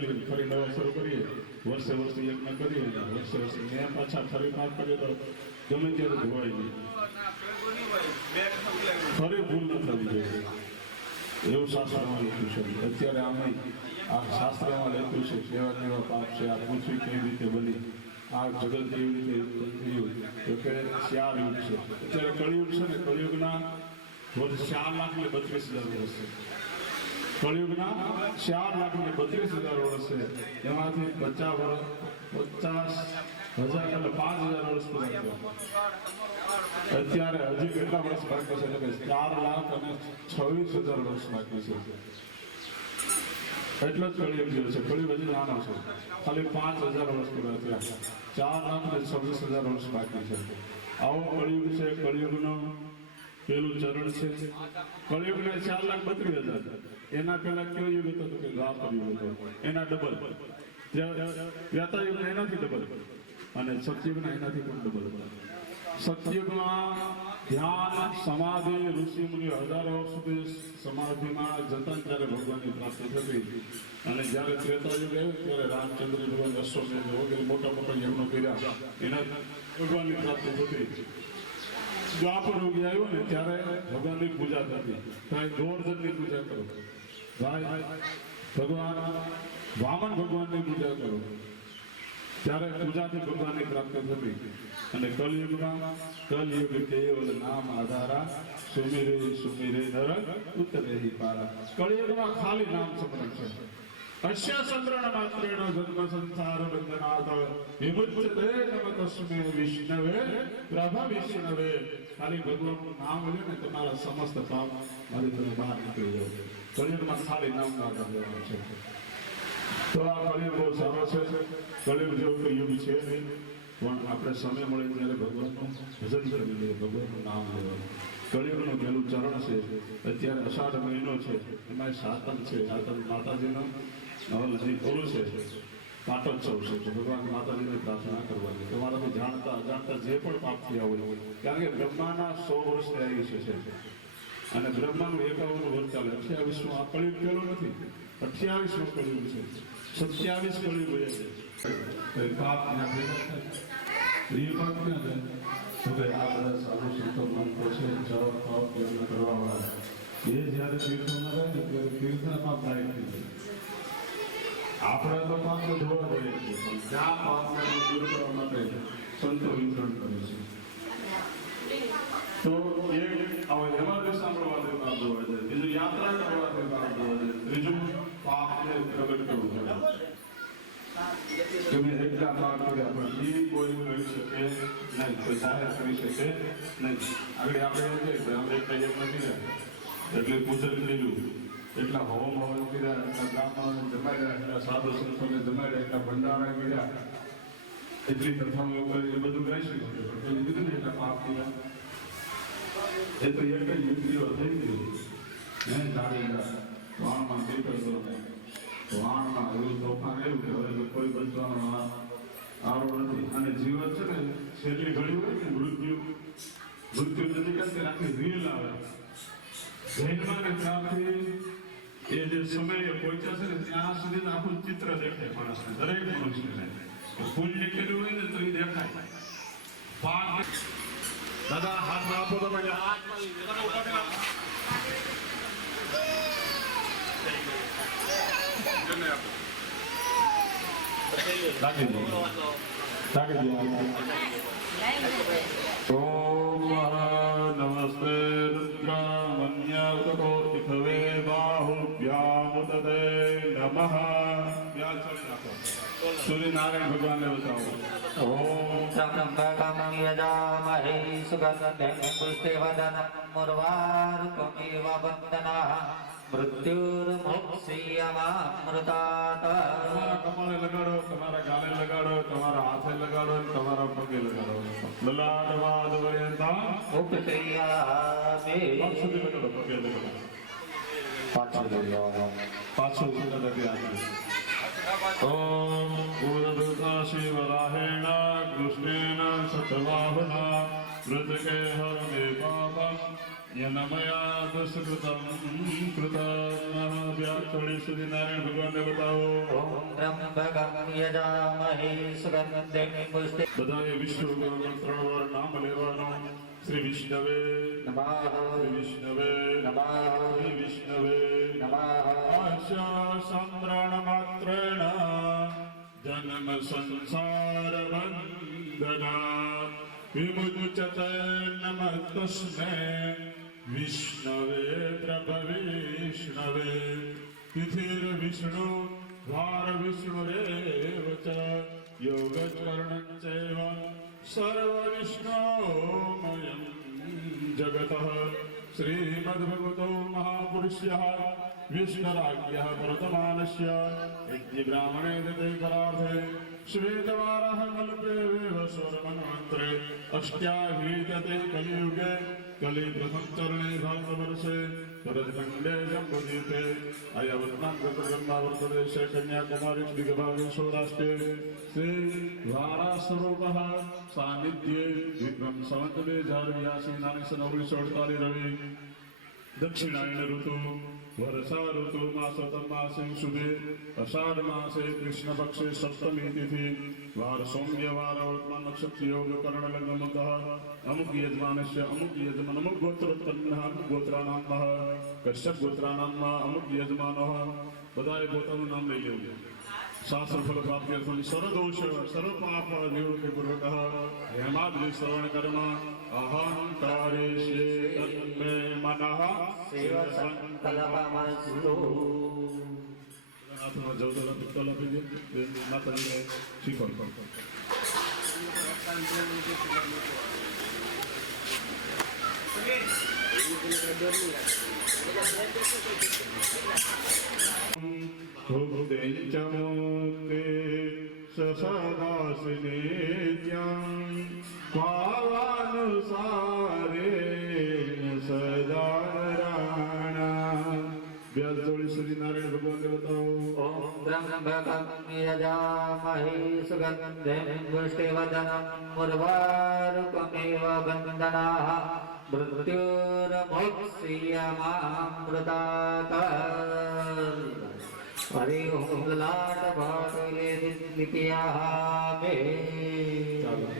કરી ફરી નવા શરૂ કરીએ, વર્ષે વર્ષે યજ્ઞ કરીએ, વર્ષે વર્ષે મેં પાછા ફરી પાક કરીએ તો ગમે ત્યારે ધોવાય નહીં, ફરી ભૂલ ન થવી જોઈએ એવું શાસ્ત્રમાં લખ્યું છે. અત્યારે આમે આ શાસ્ત્રમાં લખ્યું છે કેવા કેવા પાપ છે, આ પૃથ્વી કેવી રીતે બની, આ જગત કેવી રીતે થયું, તો કે 4 યુગ છે. અત્યારે કળિયુગ છે ને, કળિયુગના 4,32,000 વર્ષ છે. કળિયુગના 4,32,000 વર્ષ છે. એમાંથી 50,000 એટલે 5,000 વર્ષ પૂરા થયા. અત્યારે હજી કેટલા વર્ષ બાકી છે? એટલે 4,26,000 વર્ષ બાકી છે. એટલો જ કળિયુગ જેવો છે. કળિયુગ હજી નાનો છે, ખાલી 5,000 વર્ષ પૂરા થયા. 4,26,000 વર્ષ બાકી છે. આવો કળિયુગ છે. કળિયુગનો પેલું ચરણ છે. કળિયુગના 4,32,000. એના પહેલા કયો યુગ હતો? તો કે દ્વાપર યુગ હતો. એના ડબલ. ત્રેતાયુગના એનાથી ડબલ અને સતયુગના એનાથી પણ ડબલ હતા. સતયુગમાં ધ્યાન, સમાધિ, ઋષિ મુનિ હજારો વર્ષ સુધી સમાધિમાં જતા ત્યારે ભગવાનની પ્રાપ્તિ થતી. અને જ્યારે ત્રેતાયુગ આવ્યો ત્યારે રામચંદ્ર ભગવાન, અશ્વમેધ વગેરે મોટા મોટા યજ્ઞો કર્યા, એના ભગવાનની પ્રાપ્તિ થતી. દ્વાપર યુગ આવ્યો ને ત્યારે ભગવાનની પૂજા થતી. ભાઈ ગોવર્ધનની પૂજા કરો, ભાઈ ભગવાન વામન ભગવાનની પૂજા કરો, ત્યારે પૂજાથી ભગવાનની પ્રાપ્તિ થતી. અને કલયુગમાં કલયુગ કેવલ નામ આધારા, સુમિરે સુમિરે નર ઉતરે પારા. કળિયુગમાં ખાલી નામ સ્મરણ છે. અશ્ય સંગ્રહ માત્રેણ જન્મ સંસાર બંધનાથ વિમુચ્યતે નમઃ તસ્મે વિષ્ણવે પ્રભા વિષ્ણવે. ખાલી ભગવાનનું નામ લે ને તમારા સમસ્ત પાપ માંથી તમે બહાર નીકળી જાઓ. કળિયુગમાં ખાલી નામ આધાર લેવાનું છે. તો આ કળિયુગ બહુ સારો છે. કળિયુગ જેવું કોઈ યુગ છે નહીં, પણ આપણે સમય મળે ત્યારે ભગવાનનું ભજન કરી લઈએ, ભગવાનનું નામ લેવાનું. કળિયુગનું પહેલું ચરણ છે. અત્યારે અષાઢ મહિનો છે, એમાં સાતમ છે. સાતમ માતાજીનો હજી ઓલું છે, પાટોત્સવ છે. તો ભગવાન માતાજીને પ્રાર્થના કરવાની. તમારાથી જાણતા અજાણતા જે પણ પાપ થયા હોય, કારણ કે બ્રહ્માના 100 વર્ષની આયુષ્ય છે અને બ્રહ્માનું 51 વર્ષ ચાલે. 28 આ કળિયુગ પેલું નથી, 28 કળિયુગ છે. 27 કળિયુગ હોય છે. પાપ ના ભેગા થાય પાપ ક્યાં થાય? તો કે આ બધા સાધુ સંતો મંત્રો છે, જપ તપ યજ્ઞ કરવા વાળા, એ જ્યારે તીર્થોમાં જાય ને ત્યારે તીર્થના પાપ નાય થઈ જાય. આપણે તો પાપ તો ધોવા જોઈએ છીએ, પણ જ્યાં પાપને દૂર કરવા માટે સંતો વિતરણ કરે છે. તો એક એમાં સાંભળવાથી પાપ ધોવા જાય, બીજું યાત્રા કરવાથી પાપ ધોવા જાય, ત્રીજું પાપને પ્રગટ કરવું પડે. તમે એકલા પાપ કર્યા પણ એ કોઈ કરી શકે નહીં, કોઈ જાહેર કરી શકે નહીં. આગળ આપણે એમ કહીએ આપણે એકલા યજ્ઞ કર્યા, એટલે પૂજન કર્યું, એટલા હોમ હવન કર્યા, એટલા બ્રાહ્મણોને જમાડ્યા, એટલા સાધુ સંતોને જમાડ્યા, એટલા ભંડારા કર્યા, એટલી કથાઓ કરી, એ બધું કહી શકે. પણ કીધું ને એટલા પાપ કર્યા, એ તો એક જ યુક્તિઓ થઈ ગઈ. જાડેજા વાણમાં દીકરો વાણમાં એવું તોફાન એવું કે હવે કોઈ બચવાનો આરો નથી. અને જીવન છે ને છેલ્લી ઘડી હોય ને મૃત્યુ નજીક જ આખી રીલ આવે. જૈનમાં ને ત્યાંથી એ જે સમયે પહોંચ્યા છે ને ત્યાં સુધી આખું ચિત્ર દેખાય માણસને, દરેક મનુષ્યને. પુણ્ય કર્યું હોય ને તો એ દેખાય. પાક દાદા હાથમાં આપો તો નમસ્તે રુદ્રામન્યવે બાહુભ્યામુતદે નમઃ. સૂર્યનારાયણ ભગવાનને બતાવો. ઓમ ત્રંબકં યજામહે સુગંધિં પુષ્ટિવર્ધનં ઉર્વારુકમિવ વંદનાઃ મૃત્યુર્મુક્ષીયમામૃતાત. કમળે લગાડો, તમારા ગાલે લગાડો, તમારા હાથે લગાડો, તમારા પગે લગાડો. લલાટવાદ વયંતા ઉપક્રિયામે. પાછું લગાડો, પગે લગાડો. પાછું લગાડી. ઓમ પૂર્વદૂતા શિવરાહેણ કૃષ્ણેન સતવાહના મૃતકે હરે પાપં યનમયા દુષ્કૃતમ કૃતમ વ્યાસોળી સુધી નારાયણ ભગવાનને બતાવો. ઓમ ત્રંબકમ યજામહે સુગંધિમ પુષ્ટિ બધાએ વિષ્ણુનું 3 વાર નામ લેવાનું. શ્રી વિષ્ણવે નમઃ શ્રી વિષ્ણવે નમઃ શ્રી વિષ્ણવે નમઃ આશા સંદ્રણ માત્રેણ જન્મ સંસાર બંધના વિમુચ્યતે નમઃ તસ્મૈ વિષ્ણવે પ્રભવે વિષ્ણવે તિથિર વિષ્ણુ વાર વિષ્ણુરેવ ચ યોગચરણં ચૈવ સર્વ વિષ્ણોમયં જગતઃ શ્રીમદ્ભગવતો મહાપુરુષયઃ વિષ્ણુરાજ્ञः પ્રતમાનસ્ય યજ્ઞ બ્રાહ્મણે દતે પરાર્થે શ્વેતવારः કલ્પે વેવ સ્વરમન્વંતરે અષ્ટાવિદતે કલિયુગે કલિ પ્રથમ ચરણે ભારતવર્ષે ભરતખંડે જંબુદ્વીપે અયવત્નાં ગોત્રબ્રહ્માવર્તદેશે કન્યાકુમારી દિગ્ભાગે સૌરાષ્ટ્રે શ્રી વારાસ્વરૂપઃ સાનિધ્યે વિક્રમ સંવત 2082 નાની 1948 રવિ દક્ષિણાયન ઋતુ વર્ષા ઋતુ માસતમ માસે શુભે અષાઢ માસે કૃષ્ણ પક્ષે સપ્તમી તિથિ વાર સૌમ્યવાર વર્તમાન નક્ષત્ર યોગ કરણ લગ્નમતઃ અમુક યજમાનસ્ય અમુક યજમાન અમુક ગોત્રોત્પન્નઃ અમુક ગોત્રાનામ કશ્યપ ગોત્રાનામ અમુક યજમાનઃ બધાએ પોતાનું નામ લઈ લેવું. શાસ્ત્ર ફલ પ્રાપ્ત્યર્થમ સર્વદોષ સર્વપાપ નિવૃત્તિ પૂર્વક હેમાદ્રી શ્રવણ કર્મ અહંકારેષ્યે તન્મે મનઃ શિવ સંકલ્પમસ્તુ નાથના જવદલા પિત્તલ આપી દે માતાજીને શ્રીફળ ભુક્તેચ મુક્તે સસદાસિનેત્યં ભાવાનુસારેણ સદારાણા. વ્યાસજોડી શ્રી નારાયણ ભગવાનને બતાવો. ઓમ ત્રંબકમ યજામહે સુગંધિમ પુષ્ટિવર્ધનમ ઉર્વારુકમિવ બંધનાઃ મૃત્યુર્મોક્ષીયમામૃતાत्. હરિ ઓમ લાટ ભાટલે લિપિયામે. ચાલો.